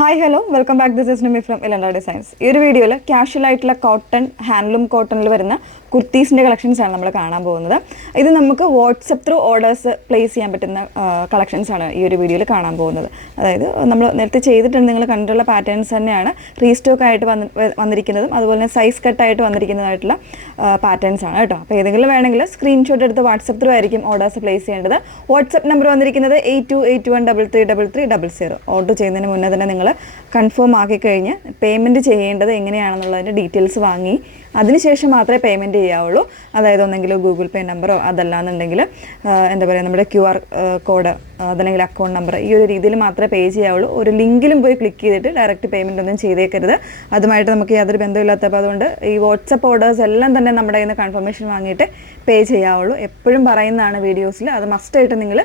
Hi hello welcome back. This is Nimi from Ilanda designs. ഈ ഒരു വീഡിയോയിൽ ക്യാഷ്വൽ ആയിട്ടുള്ള കോട്ടൺ ഹാൻഡ്ലൂം കോട്ടണിൽ വരുന്ന കുർത്തീസിൻ്റെ കളക്ഷൻസാണ് നമ്മൾ കാണാൻ പോകുന്നത്. ഇത് നമുക്ക് വാട്സപ്പ് ത്രൂ ഓർഡേഴ്സ് പ്ലേസ് ചെയ്യാൻ പറ്റുന്ന കളക്ഷൻസാണ് ഈ ഒരു വീഡിയോയിൽ കാണാൻ പോകുന്നത്. അതായത് നമ്മൾ നേരത്തെ ചെയ്തിട്ടുണ്ട്, നിങ്ങൾ കണ്ടിട്ടുള്ള പാറ്റേൺസ് തന്നെയാണ് റീസ്റ്റോക്ക് ആയിട്ട് വന്നിരിക്കുന്നതും അതുപോലെ തന്നെ സൈസ് കട്ടായിട്ട് വന്നിരിക്കുന്നതായിട്ടുള്ള പാറ്റേൺസ് ആണ് കേട്ടോ. അപ്പോൾ ഏതെങ്കിലും വേണമെങ്കിൽ സ്ക്രീൻഷോട്ട് എടുത്ത് വാട്സപ്പ് ത്രൂ ആയിരിക്കും ഓർഡേഴ്സ് പ്ലേസ് ചെയ്യേണ്ടത്. വാട്സപ്പ് നമ്പർ വന്നിരിക്കുന്നത് 8281333300. ഓർഡർ ചെയ്യുന്നതിന് മുന്നേ തന്നെ നിങ്ങൾ കൺഫേം ആക്കി കഴിഞ്ഞ് പേയ്മെൻറ്റ് ചെയ്യേണ്ടത് എങ്ങനെയാണെന്നുള്ളതിൻ്റെ ഡീറ്റെയിൽസ് വാങ്ങി അതിനുശേഷം മാത്രമേ പേയ്മെൻറ്റ് ചെയ്യാവുള്ളൂ. അതായത് ഒന്നെങ്കിൽ ഗൂഗിൾ പേ നമ്പറോ അതല്ലാന്നുണ്ടെങ്കിൽ എന്താ പറയുക നമ്മുടെ QR കോഡ് അതല്ലെങ്കിൽ അക്കൗണ്ട് നമ്പർ, ഈ ഒരു രീതിയിൽ മാത്രമേ പേ ചെയ്യാവുള്ളൂ. ഒരു ലിങ്കിലും പോയി ക്ലിക്ക് ചെയ്തിട്ട് ഡയറക്റ്റ് പേയ്മെൻ്റ് ഒന്നും ചെയ്തേക്കരുത്. അതുമായിട്ട് നമുക്ക് യാതൊരു ബന്ധമില്ലാത്തപ്പോൾ അതുകൊണ്ട് ഈ വാട്സപ്പ് ഓർഡേഴ്സ് എല്ലാം തന്നെ നമ്മുടെ കയ്യിൽ നിന്ന് കൺഫർമേഷൻ വാങ്ങിയിട്ട് പേ ചെയ്യാവുള്ളൂ. എപ്പോഴും പറയുന്നതാണ് വീഡിയോസിൽ, അത് മസ്റ്റായിട്ട് നിങ്ങൾ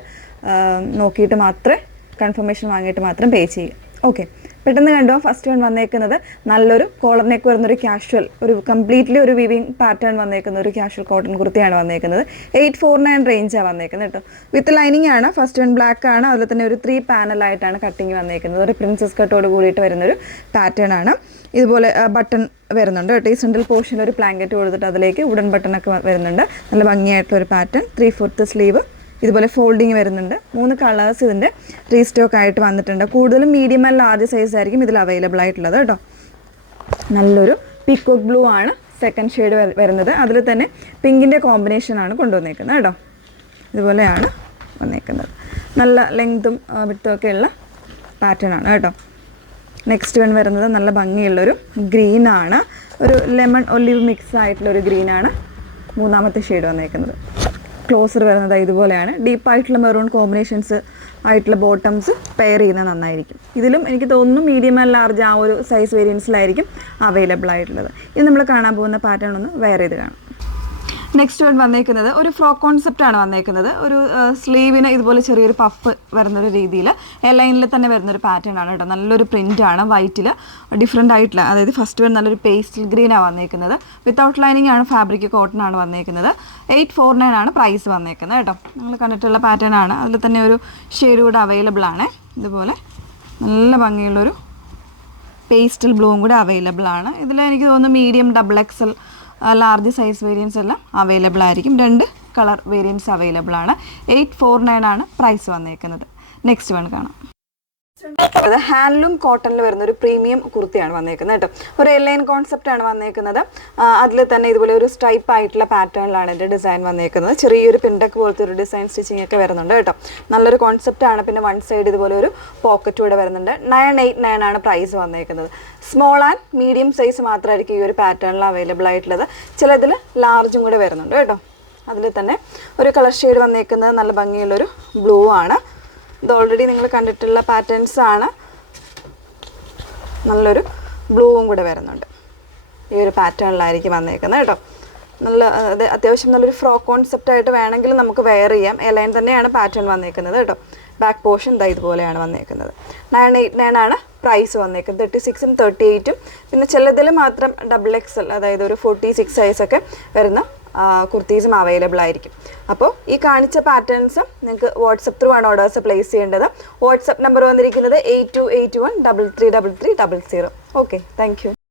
നോക്കിയിട്ട് മാത്രമേ കൺഫർമേഷൻ വാങ്ങിയിട്ട് മാത്രം പേ ചെയ്യുക. ഓക്കെ, പെട്ടെന്ന് കണ്ടോ. ഫസ്റ്റ് വൺ വന്നേക്കുന്നത് നല്ലൊരു കോളർ നെക്ക് വരുന്നൊരു ക്യാഷ്വൽ, ഒരു കംപ്ലീറ്റ്ലി ഒരു വീവിങ് പാറ്റേൺ വന്നേക്കുന്ന ഒരു ക്യാഷ്വൽ കോട്ടൺ കുർത്തിയാണ് വന്നേക്കുന്നത്. 849 റേഞ്ചാണ് വന്നേക്കുന്നത് കേട്ടോ. വിത്ത് ലൈനിങ് ആണ്. ഫസ്റ്റ് വൺ ബ്ലാക്ക് ആണ്, അതിൽ തന്നെ ഒരു 3 പാനലായിട്ടാണ് കട്ടിങ് വന്നേക്കുന്നത്. ഒരു പ്രിൻസസ് കട്ടോട് കൂടിയിട്ട് വരുന്നൊരു പാറ്റേൺ ആണ്. ഇതുപോലെ ബട്ടൺ വരുന്നുണ്ട് കേട്ടോ. ഈ സെൻട്രൽ പോർഷനിൽ ഒരു പ്ലാങ്കറ്റ് കൊടുത്തിട്ട് അതിലേക്ക് വുഡൻ ബട്ടണൊക്കെ വരുന്നുണ്ട്. നല്ല ഭംഗിയായിട്ടുള്ളൊരു പാറ്റേൺ. 3/4 സ്ലീവ്, ഇതുപോലെ ഫോൾഡിങ് വരുന്നുണ്ട്. 3 കളേഴ്സ് ഇതിൻ്റെ റീസ്റ്റോക്ക് ആയിട്ട് വന്നിട്ടുണ്ട്. കൂടുതലും മീഡിയം ആൻഡ് ലാർജ് സൈസ് ആയിരിക്കും ഇതിൽ അവൈലബിൾ ആയിട്ടുള്ളത് കേട്ടോ. നല്ലൊരു പീക്കോക്ക് ബ്ലൂ ആണ് സെക്കൻഡ് ഷെയ്ഡ് വരുന്നത്. അതിൽ തന്നെ പിങ്കിൻ്റെ കോമ്പിനേഷനാണ് കൊണ്ടുവന്നേക്കുന്നത് കേട്ടോ. ഇതുപോലെയാണ് വന്നേക്കുന്നത്. നല്ല ലെങ്തും വിട്ടും ഒക്കെ ഉള്ള പാറ്റേൺ ആണ് കേട്ടോ. നെക്സ്റ്റ് വൺ വരുന്നത് നല്ല ഭംഗിയുള്ളൊരു ഗ്രീനാണ്. ഒരു ലെമൺ ഒലിവ് മിക്സ് ആയിട്ടുള്ളൊരു ഗ്രീനാണ് മൂന്നാമത്തെ ഷെയ്ഡ് വന്നേക്കുന്നത്. ക്ലോസർ വരുന്നത് ഇതുപോലെയാണ്. ഡീപ്പായിട്ടുള്ള മെറൂൺ കോമ്പിനേഷൻസ് ആയിട്ടുള്ള ബോട്ടംസ് പെയർ ചെയ്യുന്നത് നന്നായിരിക്കും. ഇതിലും എനിക്ക് തോന്നുന്നു മീഡിയം ആൻഡ് ലാർജ് ആ ഒരു സൈസ് വേരിയൻസിലായിരിക്കും അവൈലബിൾ ആയിട്ടുള്ളത്. ഇത് നമ്മൾ കാണാൻ പോകുന്ന പാറ്റേൺ ഒന്ന് വേറെ ഇത് കാണാം. നെക്സ്റ്റ് വൺ വന്നേക്കുന്നത് ഒരു ഫ്രോക്ക് കോൺസെപ്റ്റാണ് വന്നേക്കുന്നത്. ഒരു സ്ലീവിന് ഇതുപോലെ ചെറിയൊരു പഫ് വരുന്നൊരു രീതിയിൽ ലൈനിൽ തന്നെ വരുന്നൊരു പാറ്റേൺ ആണ് കേട്ടോ. നല്ലൊരു പ്രിൻ്റാണ് വൈറ്റിൽ ഡിഫറെൻ്റ് ആയിട്ടുള്ള, അതായത് ഫസ്റ്റ് വൺ നല്ലൊരു പേസ്റ്റൽ ഗ്രീനാണ് വന്നേക്കുന്നത്. വിത്തൗട്ട് ലൈനിങ് ആണ്, ഫാബ്രിക് കോട്ടൺ ആണ് വന്നേക്കുന്നത്. 849 ആണ് പ്രൈസ് വന്നേക്കുന്നത് കേട്ടോ. നിങ്ങൾ കണ്ടിട്ടുള്ള പാറ്റേൺ ആണ്. അതിൽ തന്നെ ഒരു ഷെയ്ഡ് കൂടെ അവൈലബിൾ ആണ്. ഇതുപോലെ നല്ല ഭംഗിയുള്ളൊരു പേസ്റ്റൽ ബ്ലൂവും കൂടെ അവൈലബിൾ ആണ്. ഇതിൽ എനിക്ക് തോന്നുന്നു medium, XXL, large size variance എല്ലാം അവൈലബിൾ ആയിരിക്കും. 2 കളർ വേരിയൻസ് അവൈലബിൾ ആണ്. 849 ആണ് പ്രൈസ് വന്നേക്കുന്നത്. നെക്സ്റ്റ് വൺ കാണാം. ഹാൻഡ്ലൂം കോട്ടണിൽ വരുന്ന ഒരു പ്രീമിയം കുർത്തിയാണ് വന്നേക്കുന്നത് കേട്ടോ. ഒരു ലൈൻ കോൺസെപ്റ്റ് ആണ് വന്നേക്കുന്നത്. അതിൽ തന്നെ ഇതുപോലെ ഒരു സ്ട്രൈപ്പ് ആയിട്ടുള്ള പാറ്റേണിലാണ് ഇതിൻ്റെ ഡിസൈൻ വന്നേക്കുന്നത്. ചെറിയൊരു പിണ്ടക്ക് പോലത്തെ ഒരു ഡിസൈൻ സ്റ്റിച്ചിങ് ഒക്കെ വരുന്നുണ്ട് കേട്ടോ. നല്ലൊരു കോൺസെപ്റ്റ് ആണ്. പിന്നെ വൺ സൈഡ് ഇതുപോലെ ഒരു പോക്കറ്റ് കൂടെ വരുന്നുണ്ട്. 989 ആണ് പ്രൈസ് വന്നേക്കുന്നത്. സ്മോൾ ആൻഡ് മീഡിയം സൈസ് മാത്രമായിരിക്കും ഈ ഒരു പാറ്റേണിൽ അവൈലബിൾ ആയിട്ടുള്ളത്. ചിലതിൽ ലാർജും കൂടെ വരുന്നുണ്ട് കേട്ടോ. അതിൽ തന്നെ ഒരു കളർ ഷെയ്ഡ് വന്നേക്കുന്നത് നല്ല ഭംഗിയുള്ളൊരു ബ്ലൂ ആണ്. ഇത് ഓൾറെഡി നിങ്ങൾ കണ്ടിട്ടുള്ള പാറ്റേൺസ് ആണ്. നല്ലൊരു ബ്ലൂവും കൂടെ വരുന്നുണ്ട്. ഈ ഒരു പാറ്റേണിലായിരിക്കും വന്നേക്കുന്നത് കേട്ടോ. നല്ല അത്യാവശ്യം നല്ലൊരു ഫ്രോക്ക് കോൺസെപ്റ്റായിട്ട് വേണമെങ്കിൽ നമുക്ക് വെയർ ചെയ്യാം. ലൈൻ തന്നെയാണ് പാറ്റേൺ വന്നേക്കുന്നത് കേട്ടോ. ബാക്ക് പോർഷൻ ഇതുപോലെയാണ് വന്നേക്കുന്നത്. 989 ആണ് പ്രൈസ് വന്നേക്കുന്നത്. 36ഉം 38ഉം പിന്നെ ചിലതിൽ മാത്രം XXL, അതായത് ഒരു 46 സൈസൊക്കെ വരുന്ന കുർത്തീസും അവൈലബിൾ ആയിരിക്കും. അപ്പോൾ ഈ കാണിച്ച പാറ്റേൺസും നിങ്ങൾക്ക് വാട്സപ്പ് ത്രൂ ആണ് ഓർഡേഴ്സ് പ്ലേസ് ചെയ്യേണ്ടത്. വാട്സപ്പ് നമ്പർ വന്നിരിക്കുന്നത് 8281333300. Okay, thank you.